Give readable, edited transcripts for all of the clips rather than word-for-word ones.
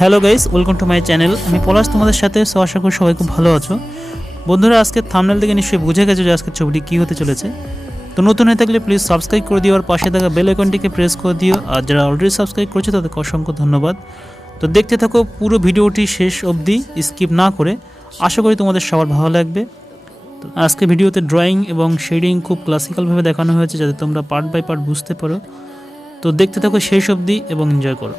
Hello guys, welcome to my channel. আমি পলাশ তোমাদের সাথে। সো আশা করি সবাই খুব ভালো আছো। বন্ধুরা, আজকে থাম্বনেল থেকে নিশ্চয়ই বুঝে গেছো যে আজকের ছবিটি কী হতে চলেছে। তো নতুন হয়ে থাকলে প্লিজ সাবস্ক্রাইব করে দিও, আর পাশে থাকা বেল আইকনটিকে প্রেস করে দিও। আর যারা অলরেডি সাবস্ক্রাইব করেছে তাদেরকে অসংখ্য ধন্যবাদ। তো দেখতে থাকো পুরো ভিডিওটি শেষ অবধি, স্কিপ না করে। আশা করি তোমাদের সবার ভালো লাগবে। তো আজকে ভিডিওতে ড্রয়িং এবং শেডিং খুব ক্লাসিক্যালভাবে দেখানো হয়েছে, যাতে তোমরা পার্ট বাই পার্ট বুঝতে পারো। তো দেখতে থাকো শেষ অবধি এবং এনজয় করো।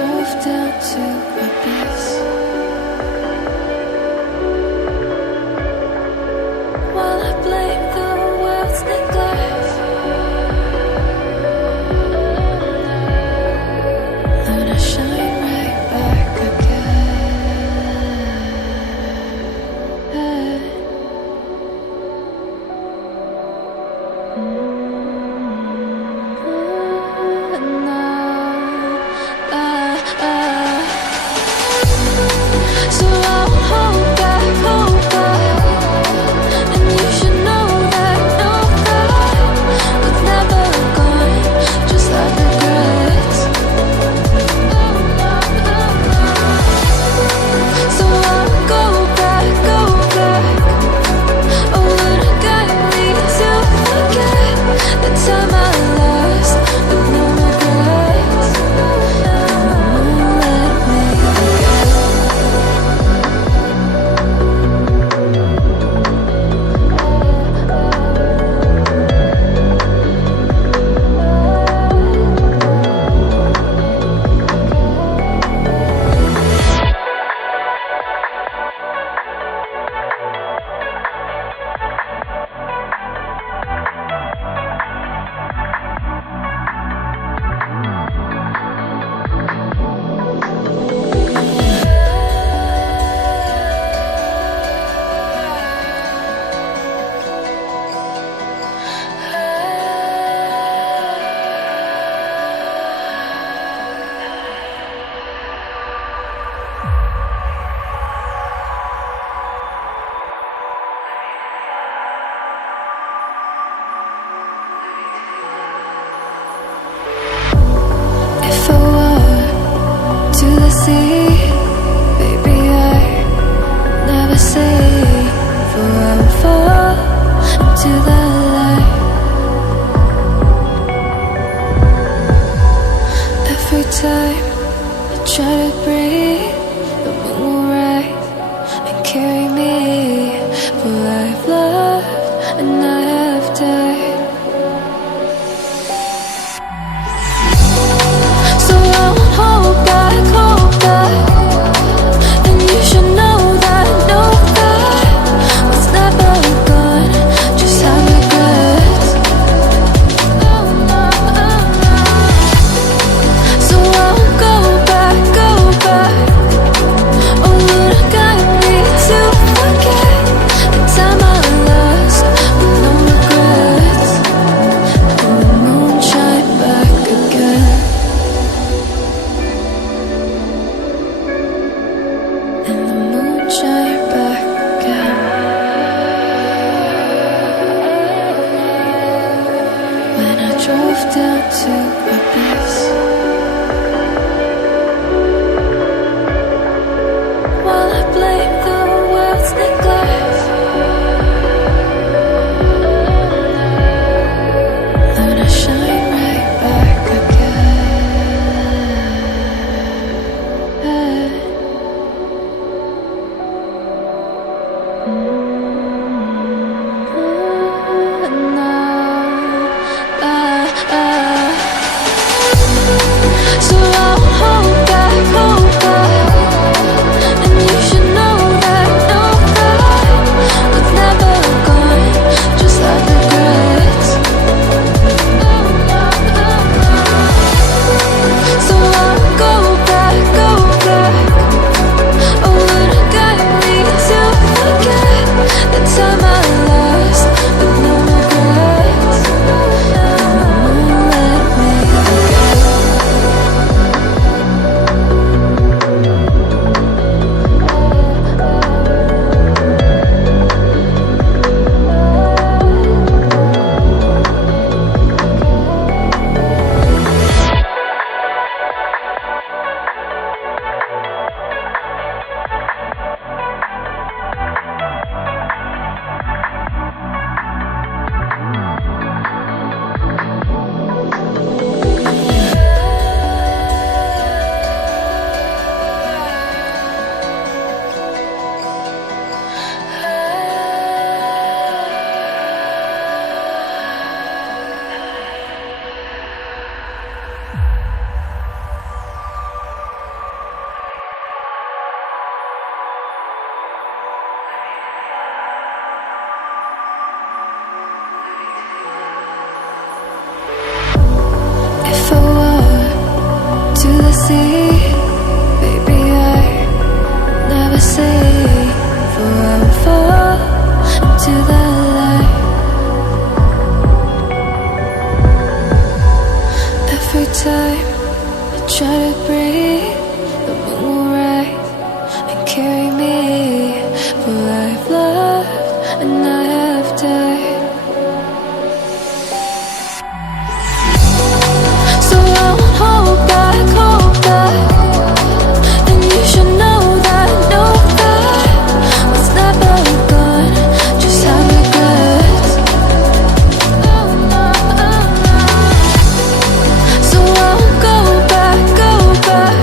Drove down to abyss while I blame the world's neglect. Then I shine right back time I try to breathe, the moon will rise and carry me, for I've loved and I have died. So I won't hold back, and you should know that what's never gone just have regrets. So I won't go back. Oh, Lord, got me to forget the time I lost with no regrets. And the moon shine back again. And the moon shine back again. When I drove down to abyss while I blame the world's neglect. Then I shine right back again. sea. Baby, I never say for I will fall into the light. Every time I try to breathe, the moon will rise and carry me. For I've loved and I have died. So I won't hold back, hold back. And you should know that was never gone. Just have regrets. So I won't go back, go back.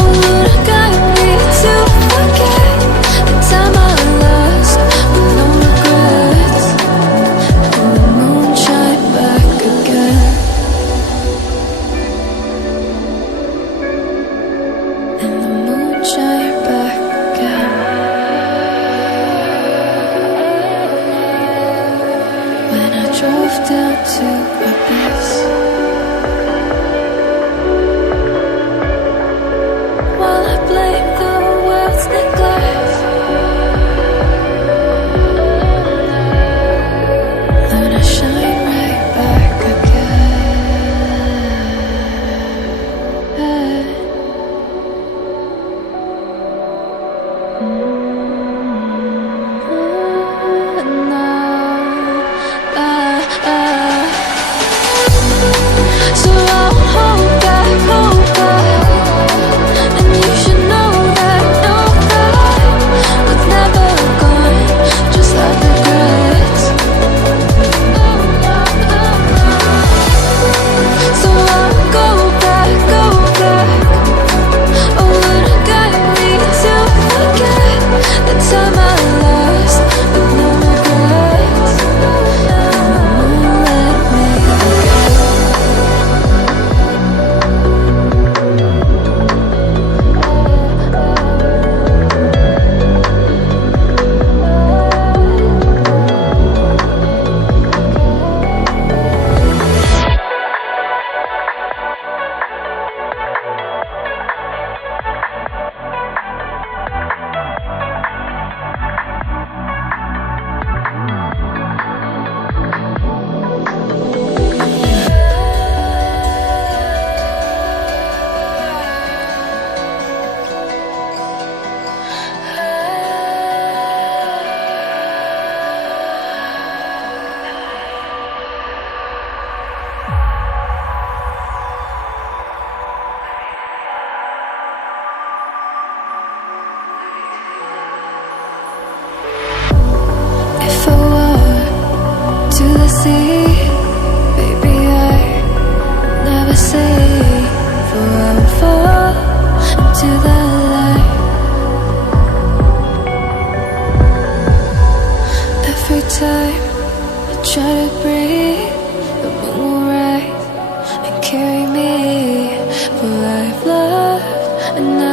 Oh Lord, I got me to forget the time I lost with no regrets. And the moon shine back again. And the moon shine back again. When I drove down to my base, while I blame the world's neglect, then I shine right back again. So I won't hold back, hold back. And you should know that was never gone. Just like regrets. So I won't go back, go back. Oh Lord, I got me to forget the time I lost with no regrets. And the moon let me forget. If I walk to the sea, baby, I never say for I will fall into the light. Every time I try to breathe, the moon will rise and carry me. For I've loved and I